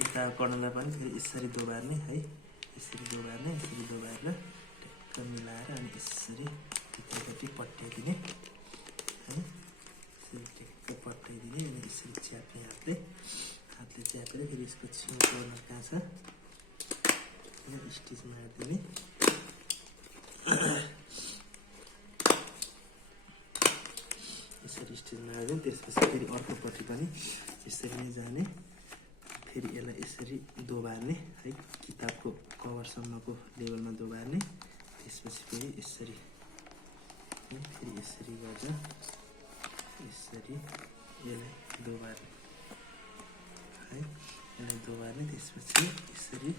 यता कर्णलाई पनि फेरि यसरी दोबार्ने है, यसरी दोबार्ने, यसरी दोबारेर ठ्याक्क मिलाएर अनि यसरी भित्रपट्टि पट्याइदिने है, यसरी ठ्याक्क पट्याइदिने अनि यसरी च्याप्ने हातले च्यापेर फेरि यसको छेउ गर्न कहाँ छ स्टिच मारिदिने। यसरी स्टिच मारिदिने। त्यसपछि फेरि अर्कोपट्टि पनि यसरी नै जाने, फेरि यसलाई यसरी दोबार्ने है, किताबको कभरसम्मको लेभलमा दोबार्ने। त्यसपछि फेरि यसरी फेरि यसरी गर्दा यसरी यसलाई दोबार्ने है, यसलाई दोबार्ने। त्यसपछि यसरी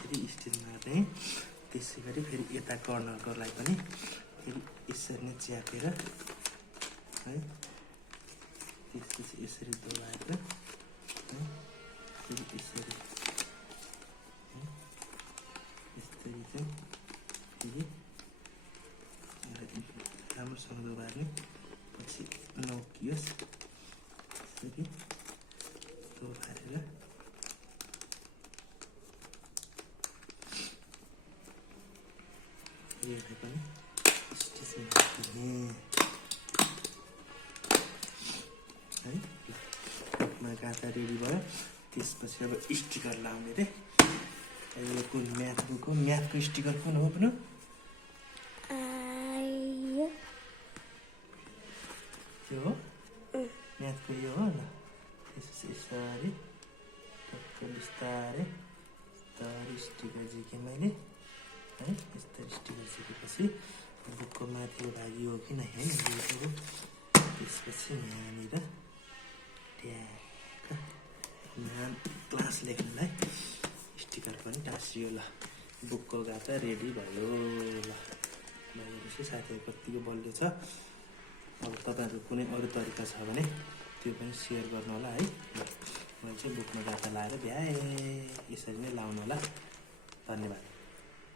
फेरि स्टिच मार्ने। त्यसै गरी फेरि यता कर्नरकोलाई पनि फेरि यसरी नै च्यापेर है, त्यसपछि यसरी दोबारेर है, फेरि यसरी यसरी चाहिँ फेरि राम्रोसँग दोबार्ने, पछि नउकियोस् यसरी दोबारेर यसलाई पनि स्टिच मारिदिने है। बुकमा गाथा रेडी भयो। त्यसपछि अब स्टिकर लाउने रे। यो कुन म्याथ बुक हो? म्याथको स्टिकर कुन हो पनि? त्यो हो म्याथको यो हो ल। त्यसपछि यसरी टक्क बिस्तारै बिस्तारै स्टिकर झिकेँ मैले है। यस्तो स्टिकर झिकेपछि बुकको माथिको भाग यो हो कि नै होइन, यो हो। त्यसपछि यहाँनिर ट्याक्क नाम क्लास लेख्नुलाई स्टिकर पनि टाँसियो ल। बुकको गाथा रेडी भयो ल। भएपछि साथीहरू कतिको बलियो छ। अब तपाईँहरूको कुनै अरू तरिका छ भने त्यो पनि सेयर गर्नु होला है। मैले चाहिँ बुकमा गाथा लाएर भ्याएँ, यसरी नै लाउनु होला। धन्यवाद।